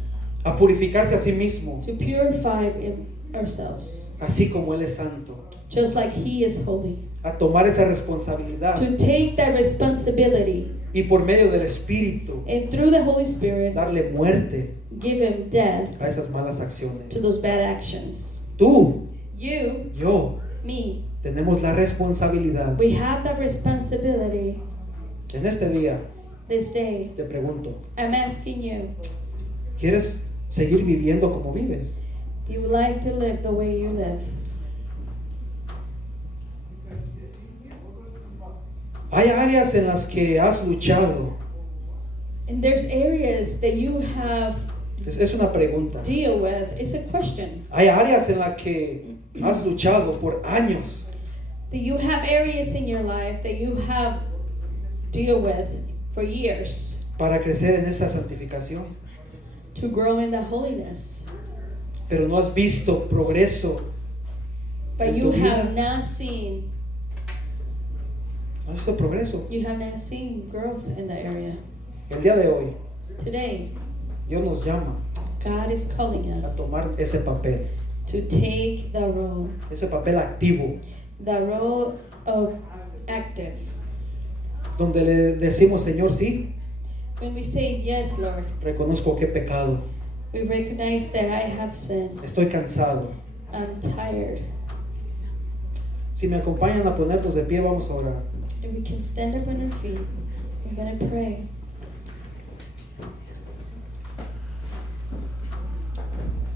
a purificarse a sí mismo, to purify in ourselves, así como Él es santo, just like He is holy. a tomar esa responsabilidad To take that responsibility y por medio del Espíritu and through the Holy Spirit, darle muerte give Him death a esas malas to acciones. those bad actions. Tú, You, yo, me, tenemos la responsabilidad. we have that responsibility En este día this day. te pregunto, I'm asking you, ¿quieres seguir viviendo como vives? do you like to live the way you live? Hay áreas en las que has luchado. And there's areas that you have Es una pregunta. deal with. It's a question. Hay áreas en las que has luchado por años. That you have areas in your life that you have deal with for years Para crecer en esa santificación, to grow in that holiness. pero no has visto progreso. But En you tu vida. have not seen No has visto progreso. growth in that area. El día de hoy, Today, Dios nos llama God is calling a us tomar ese papel, to take the papel activo, role of active. donde le decimos, Señor, sí, When we say, yes, Lord, reconozco que he pecado, we recognize that I have sinned. estoy cansado. I'm tired. Si me acompañan a ponernos de pie, vamos a orar. And we can stand up on our feet. We're going to pray.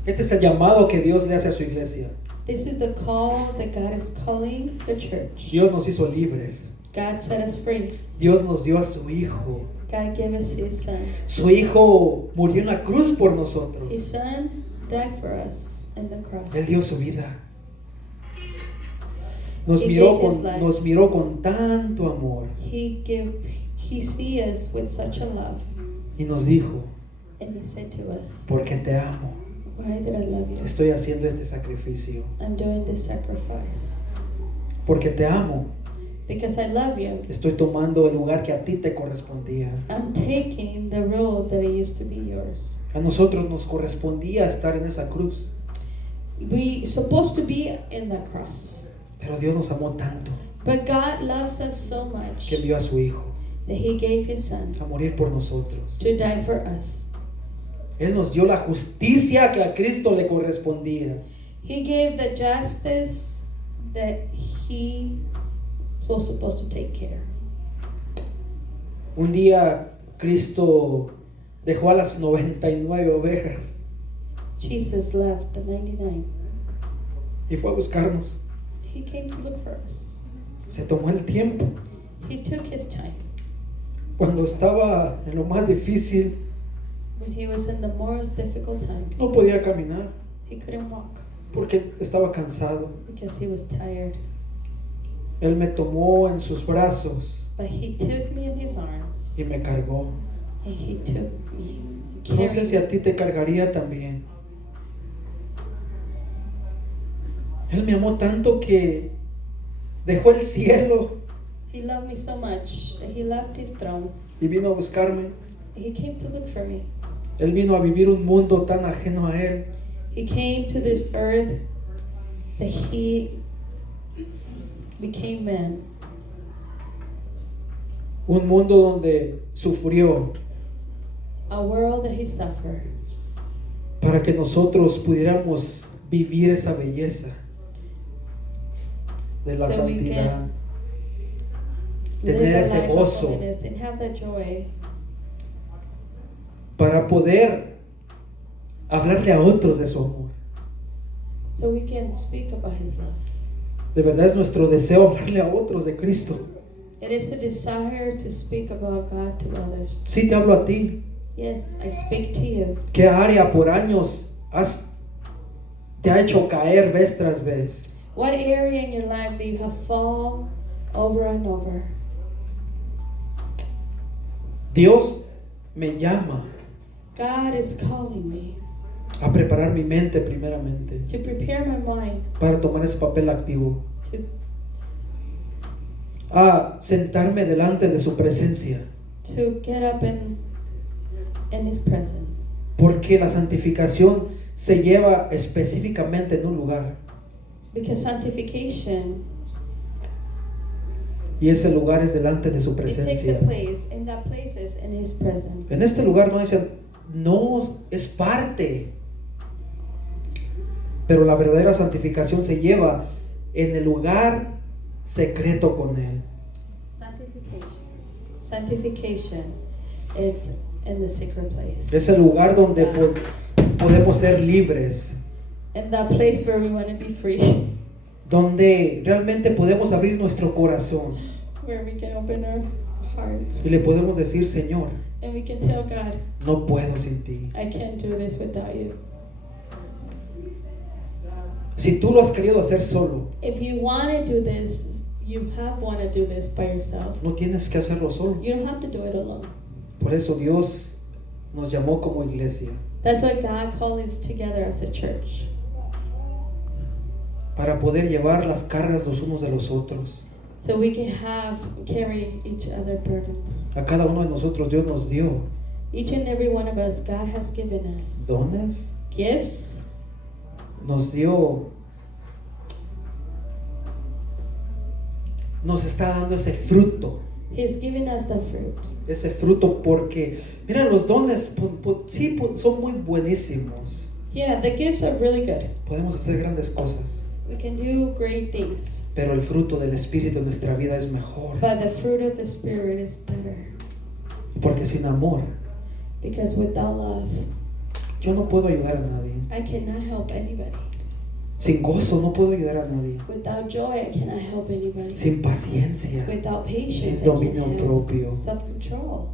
Este es el llamado que Dios le hace a su iglesia. This is the call that God is calling the church. Dios nos hizo libres. God set us free. Dios nos dio a su Hijo. God gave us His Son. Su Hijo murió en la cruz por nosotros. His Son died for us in the cross. Él dio su vida. Nos He miró gave his life. nos miró con tanto amor He see us with such a love. y nos dijo, And He said to us, porque te amo, why did I love you? estoy haciendo este sacrificio. I'm doing this sacrifice. Porque te amo, Because I love you. Estoy tomando el lugar que a ti te correspondía. I'm taking the role that it used to be yours. A nosotros nos correspondía estar en esa cruz. We supposed to be in the cross. Pero Dios nos amó tanto But God loves us so much que envió a su Hijo that He gave His Son a morir por nosotros. to die for us. Él nos dio la justicia que a Cristo le correspondía. He gave the justice that He was supposed to take care. Un día Cristo dejó a las 99 ovejas Jesus left the 99. y fue a buscarnos. He came to look for us. Se tomó el tiempo. He took His time. Cuando estaba en lo más difícil, When He was in the more difficult time, no podía caminar He couldn't walk porque estaba cansado. because He was tired. Él me tomó en sus brazos But He took me in His arms y me cargó. and He took me. No sé Carried si a ti te cargaría también. Él me amó tanto que dejó el cielo He loved me so much that He left His throne. y vino a buscarme. He came to look for me. Él vino a vivir un mundo tan ajeno a Él. He came to this earth that He became man. Un mundo donde sufrió A world that He suffered para que nosotros pudiéramos vivir esa belleza de la So we santidad. can Tener live a ese life of gozo holiness and have that joy para poder hablarle a otros de su amor. so we can speak about His love. De verdad es nuestro deseo hablarle a otros de Cristo. It is a desire to speak about God to others. Sí, te hablo a ti. Yes, I speak to you. ¿Qué área por años te ha hecho caer vez tras vez? What area in your life that you have fallen over and over? Dios me llama God is calling me a preparar mi mente primeramente to prepare my mind para tomar ese papel activo, to a sentarme delante de su presencia, get up in His presence. porque la santificación se lleva específicamente en un lugar Because sanctification, y ese lugar es delante de su it takes a presencia. place, and that place is in His presence. En este lugar no es parte, pero la verdadera santificación se lleva en el lugar secreto con Él. Sanctification, it's in the secret place. Es el lugar donde podemos ser libres, In that place where we want to be free, donde realmente podemos abrir nuestro corazón where we can open our hearts y le podemos decir: Señor, and we can tell God, no puedo sin ti. I can't do this without you. Si tú lo has querido hacer solo, If you want to do this, you have want to do this by yourself. no tienes que hacerlo solo. You don't have to do it alone. Por eso Dios nos llamó como iglesia, That's why God called us together as a church, para poder llevar las cargas los unos de los otros. so we can carry each other burdens. A cada uno de nosotros Dios nos dio Each and every one of us, God has given us dones, gifts. nos está dando ese fruto. He's given us the fruit. Ese fruto, porque mira, los dones sí, son muy buenísimos. Yeah, the gifts are really good. Podemos hacer grandes cosas, We can do great things. pero el fruto del Espíritu en nuestra vida es mejor. But the fruit of the Spirit is better. Porque sin amor Because without love, yo no puedo ayudar a nadie. I cannot help anybody. Sin gozo no puedo ayudar a nadie. Without joy, I cannot help anybody. Sin paciencia, Without patience, sin I dominio can't propio. help self-control.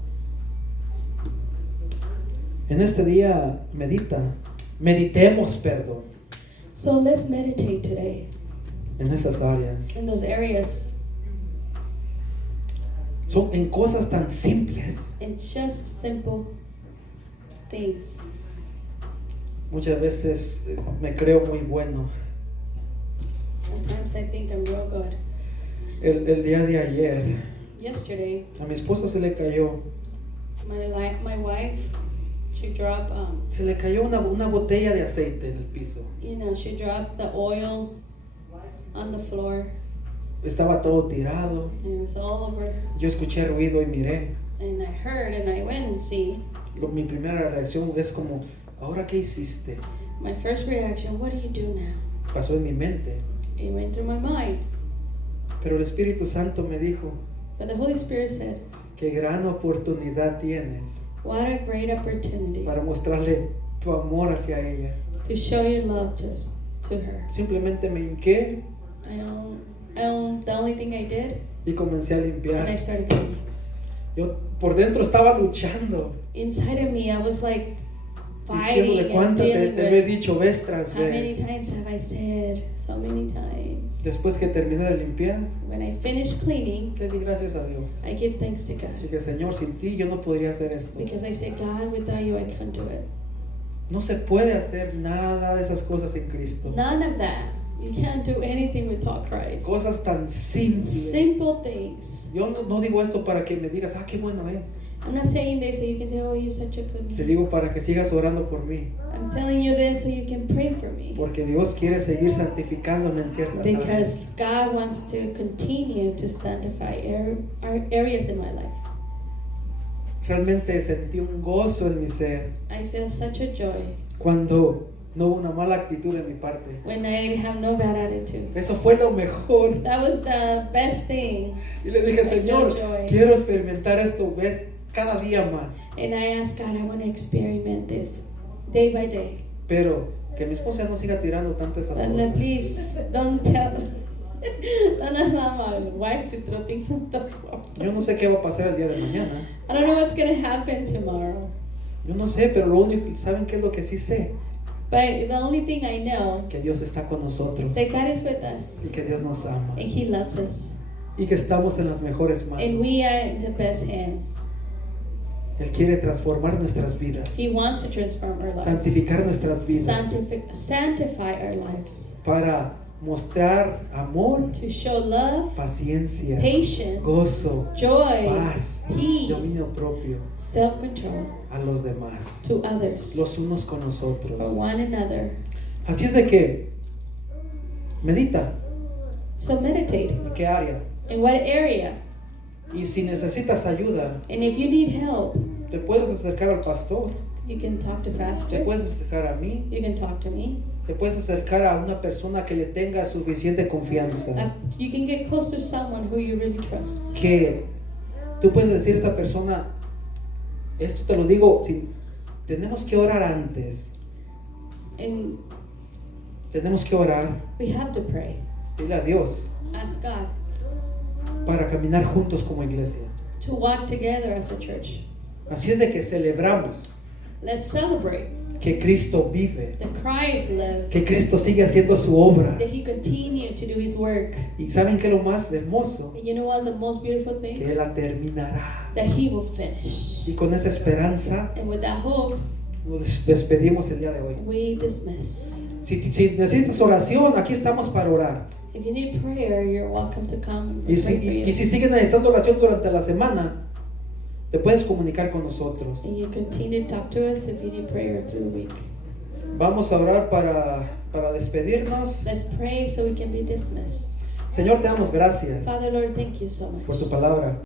En este día meditemos, perdón, So let's meditate today en esas áreas. in those areas. Son en cosas tan simples. It's just simple things. Muchas veces me creo muy bueno. Sometimes I think I'm real good. El día de ayer, Yesterday, a mi esposa se le cayó my wife, she dropped, una botella de aceite en el piso. she dropped the oil on the floor, Estaba todo tirado. and it was all over. Yo escuché ruido y miré. And I heard, and I went and see. Mi primera reacción es como, ¿ahora qué hiciste? My first reaction, what do you do now? Pasó en mi mente. It went through my mind. Pero el Espíritu Santo me dijo, But the Holy Spirit said, qué gran oportunidad tienes what a great opportunity para mostrarle tu amor hacia ella. to show your love to her. Simplemente me hinqué The only thing I did, y comencé a and I limpiar. started cleaning. Yo por dentro estaba luchando, Inside of me, I was like diciéndole fighting and cuánto te dealing lo he with. dicho vez tras How many vez. times have I said? So many times. Después que terminé de limpiar, When I finished cleaning, le di gracias a Dios. I give thanks to God. Dije, Señor, sin ti yo no podría hacer esto. Because I said, God, without you, I can't do it. No se puede hacer nada de esas cosas en Cristo. None of that. You can't do anything without Christ. Cosas tan simples. Simple things. Yo no digo esto para que me digas, qué bueno es. I'm not saying this so you can say, oh, you're such a good Te man. digo para que sigas orando por mí. I'm telling you this so you can pray for me. Porque Dios quiere seguir santificándome en ciertas áreas. Because God wants to continue to sanctify areas in my life. Realmente sentí un gozo en mi ser I feel such a joy cuando no hubo una mala actitud de mi parte. when I have no bad attitude. Eso fue lo mejor. That was the best thing. Y le dije, I feel Señor, joy. quiero experimentar esto cada día más. And I asked God, I want to experiment this day by day. Pero que mi esposa no siga tirando tantas esas And cosas. please don't allow my wife to throw things on the floor. Yo no sé qué va a pasar el día de mañana. I don't know what's going to happen tomorrow. Yo no sé, pero lo único, ¿saben qué es lo que sí sé? But the only thing I know, Que Dios está con nosotros that God is with y us que Dios nos ama and He loves us. y que estamos en las mejores And manos. we are in the best hands. Él quiere transformar nuestras vidas, He wants to transform our lives. santificar nuestras vidas Sanctify our lives. para mostrar amor, To show love, paciencia, patience, gozo, joy, paz, peace, dominio propio self-control a los demás, to others, los unos con for nosotros. one another. Así es de que medita So meditate. en qué área. In what area? Y si necesitas ayuda, And if you need help, te puedes acercar al pastor, you can talk to te pastor. puedes acercar a mí, You can talk to me. te puedes acercar a una persona que le tenga suficiente confianza. You can get close to someone who you really trust. Que tú puedes decir a esta persona, esto te lo digo, tenemos que orar antes, And tenemos que orar, we have to pray. dile a Dios Ask God para caminar juntos como iglesia. to walk together as a church. Así es de que celebramos Let's celebrate que Cristo vive, that Christ lives, que Cristo sigue haciendo su obra. that He continued to do His work. Y ¿saben qué es lo más hermoso? And you know what the most beautiful thing? Que Él la terminará. That He will finish. Y con esa esperanza And with that hope, nos despedimos el día de hoy. we dismiss. Si necesitas oración, aquí estamos para orar. If you need prayer, you're welcome to come and Y pray for you. si sigues necesitando oración durante la semana, te puedes comunicar con nosotros. And you continue to talk to us if you need prayer through the week. Vamos a orar para despedirnos. Let's pray so we can be dismissed. Señor, te damos gracias Father, Lord, thank you so por tu much palabra.